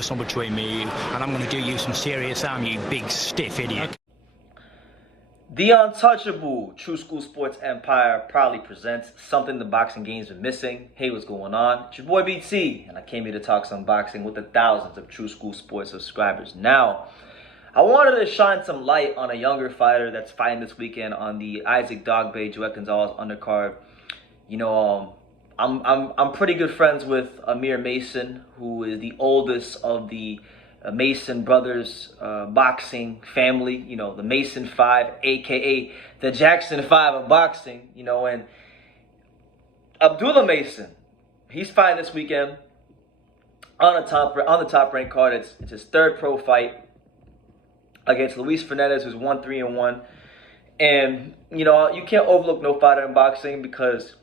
personal between me and you, and I'm going to do you some serious harm, you big stiff idiot. The untouchable True School Sports Empire proudly presents something the boxing game's been missing. Hey, what's going on? It's your boy BT, and I came here to talk some boxing with the thousands of True School Sports subscribers. Now, I wanted to shine some light on a younger fighter that's fighting this weekend on the Isaac Dogboe Joet Gonzalez undercard. You know, I'm pretty good friends with Abdullah Mason, who is the oldest of the Mason brothers boxing family. You know, the Mason Five, aka the Jackson Five of boxing. You know, and Abdullah Mason, he's fighting this weekend on the top ranked card. It's his third pro fight against Luis Fernandez, who's 1-3-1. And you know, you can't overlook no fighter in boxing because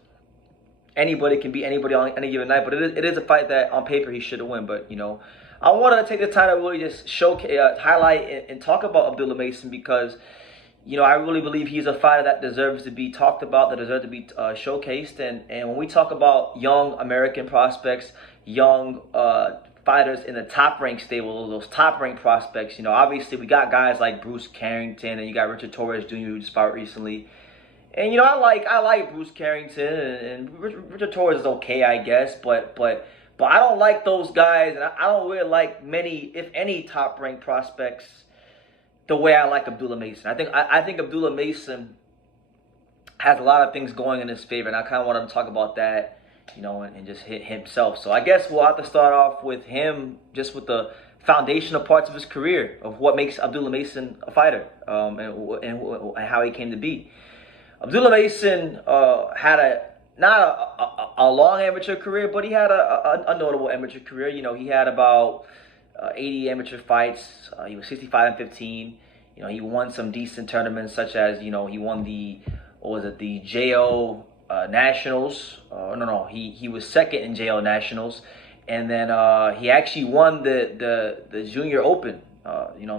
anybody can beat anybody on any given night. But it is a fight that on paper he should have won. But you know, I wanted to take the time to really just showcase, highlight, and talk about Abdullah Mason because, you know, I really believe he's a fighter that deserves to be talked about, that deserves to be showcased. And when we talk about young American prospects, young fighters in the top-ranked stable, those top-ranked prospects, you know, obviously we got guys like Bruce Carrington, and you got Richard Torres Jr. who just fought recently. And, you know, I like Bruce Carrington, and Richard Torres is okay, I guess, but I don't like those guys, and I don't really like many, if any, top-ranked prospects the way I like Abdullah Mason. I think Abdullah Mason has a lot of things going in his favor, and I kind of want to talk about that, you know, and just hit himself. So I guess we'll have to start off with him, just with the foundational parts of his career, of what makes Abdullah Mason a fighter, and how he came to be. Abdullah Mason had not a long amateur career, but he had a notable amateur career. You know, he had about 80 amateur fights. He was 65-15. You know, he won some decent tournaments, such as, you know, he won the JO Nationals. He was second in JO Nationals, and then he actually won the Junior Open. You know,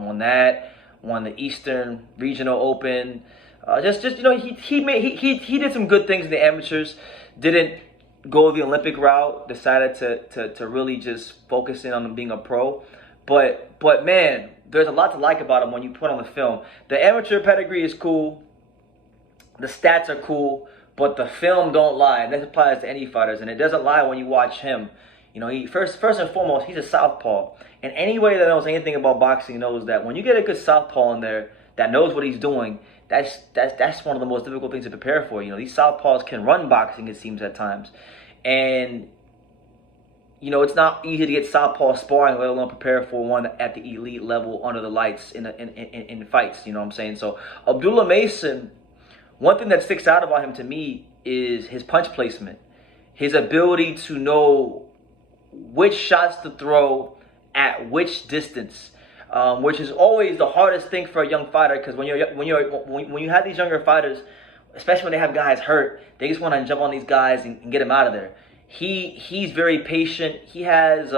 won the Eastern Regional Open. Just you know, he did some good things in the amateurs. Didn't go the Olympic route. Decided to really just focus in on being a pro. But man, there's a lot to like about him when you put on the film. The amateur pedigree is cool. The stats are cool, but the film don't lie. And that applies to any fighters, and it doesn't lie when you watch him. You know, he first and foremost, he's a southpaw, and anybody that knows anything about boxing knows that when you get a good southpaw in there that knows what he's doing, that's one of the most difficult things to prepare for. You know, these southpaws can run boxing, it seems, at times. And, you know, it's not easy to get southpaw sparring, let alone prepare for one at the elite level under the lights in fights, you know what I'm saying? So, Abdullah Mason, one thing that sticks out about him to me is his punch placement. His ability to know which shots to throw at which distance. Which is always the hardest thing for a young fighter, because when you have these younger fighters, especially when they have guys hurt, they just want to jump on these guys and get them out of there. He's very patient. He has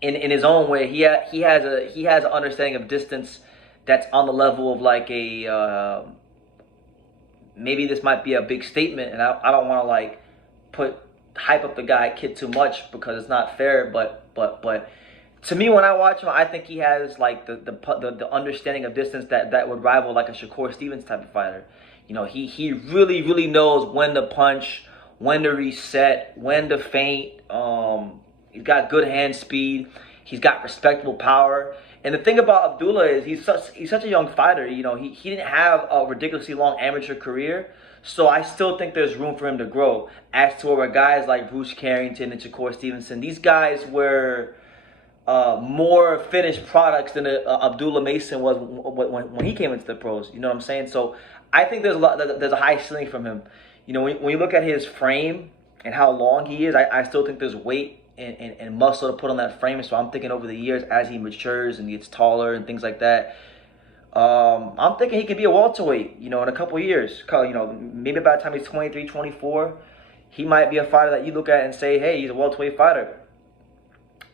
in his own way, he has an understanding of distance that's on the level of like a maybe this might be a big statement, and I don't want to like hype up the guy kid too much because it's not fair, but to me, when I watch him, I think he has like the understanding of distance that would rival like a Shakur Stevens type of fighter. You know, he really knows when to punch, when to reset, when to feint. He's got good hand speed. He's got respectable power. And the thing about Abdullah is he's such a young fighter. You know, he didn't have a ridiculously long amateur career. So I still think there's room for him to grow. As to where guys like Bruce Carrington and Shakur Stevenson, these guys were more finished products than Abdullah Mason was when he came into the pros. You know what I'm saying? So I think there's a high ceiling from him. You know, when you look at his frame and how long he is, I still think there's weight and muscle to put on that frame. So I'm thinking over the years, as he matures and gets taller and things like that, I'm thinking he could be a welterweight, you know, in a couple years. You know, maybe by the time he's 23, 24, he might be a fighter that you look at and say, hey, he's a welterweight fighter.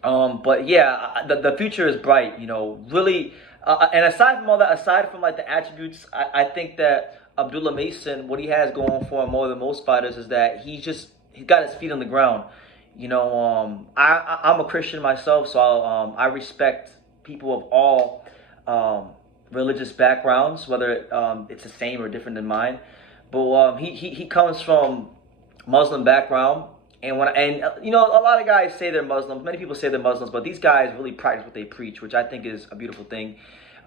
But yeah, the future is bright, you know, really. And aside from all that, aside from like the attributes, I think that Abdullah Mason, what he has going for him more than most fighters is that he's got his feet on the ground. You know, I'm a Christian myself, so I respect people of all religious backgrounds, whether it's the same or different than mine. But he comes from Muslim background, and you know, a lot of guys say they're Muslims. Many people say they're Muslims, but these guys really practice what they preach, which I think is a beautiful thing.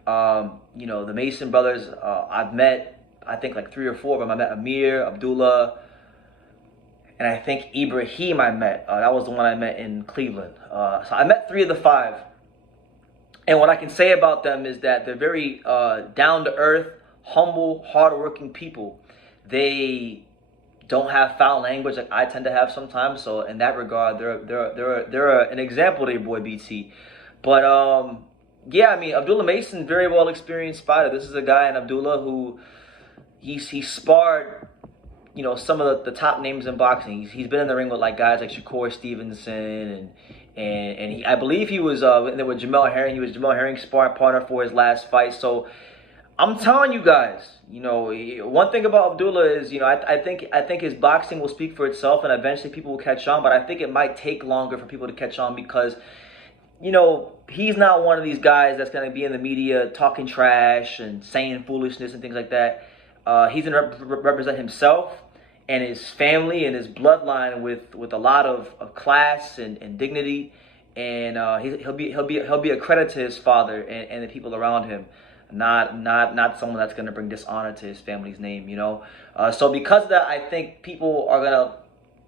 You know, the Mason brothers, I've met, I think like 3 or 4 of them. I met Amir, Abdullah, and I think Ibrahim I met. That was the one I met in Cleveland. So I met 3 of the 5. And what I can say about them is that they're very down-to-earth, humble, hard-working people. They don't have foul language like I tend to have sometimes. So in that regard, they're an example to your boy BT. But yeah, I mean, Abdullah Mason, very well experienced fighter. This is a guy in Abdullah who he sparred, you know, some of the top names in boxing. He's been in the ring with like guys like Shakur Stevenson and I believe he was there with Jamel Herring. He was Jamel Herring's sparring partner for his last fight. So I'm telling you guys, you know, one thing about Abdullah is, you know, I think his boxing will speak for itself, and eventually people will catch on. But I think it might take longer for people to catch on because, you know, he's not one of these guys that's going to be in the media talking trash and saying foolishness and things like that. He's going to represent himself and his family and his bloodline with a lot of class and dignity, and he'll be a credit to his father and the people around him, not someone that's going to bring dishonor to his family's name, you know. So because of that, I think people are gonna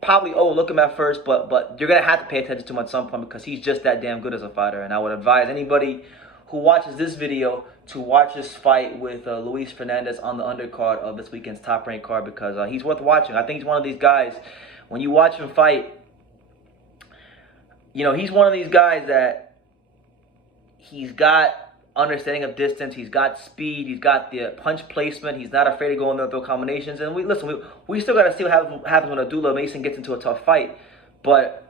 probably overlook him at first, but you're gonna have to pay attention to him at some point because he's just that damn good as a fighter. And I would advise anybody who watches this video to watch this fight with Luis Fernandez on the undercard of this weekend's top-ranked card, because he's worth watching. I think he's one of these guys, when you watch him fight, you know, he's one of these guys that he's got understanding of distance, he's got speed, he's got the punch placement, he's not afraid to go in there and throw combinations. And we still got to see what happens when Abdullah Mason gets into a tough fight. But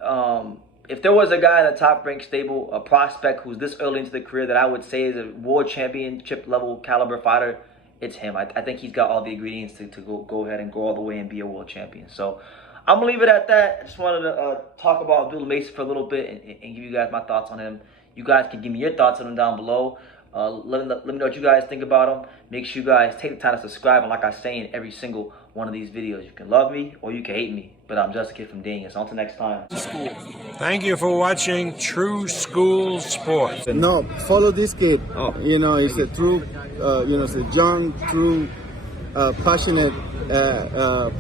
if there was a guy in the top-ranked stable, a prospect who's this early into the career that I would say is a world championship level caliber fighter, it's him. I think he's got all the ingredients to go ahead and go all the way and be a world champion. So I'm going to leave it at that. I just wanted to talk about Abdullah Mason for a little bit and give you guys my thoughts on him. You guys can give me your thoughts on him down below. Let me know what you guys think about him. Make sure you guys take the time to subscribe. And like I say in every single one of these videos, you can love me or you can hate me. But I'm just a kid from Daniel. So until next time. Thank you for watching True School Sports. No, follow this kid. Oh. You know, he's a true, you know, he's a young, true, passionate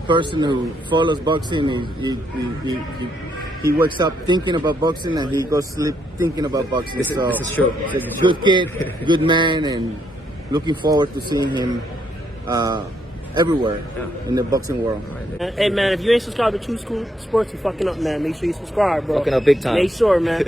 person who follows boxing. He wakes up thinking about boxing and he goes to sleep thinking about boxing. This is true. Good kid, good man, and looking forward to seeing him everywhere in the boxing world. Hey man, if you ain't subscribed to True School Sports, you fucking up, man. Make sure you subscribe, bro. Fucking up big time. Make sure, man.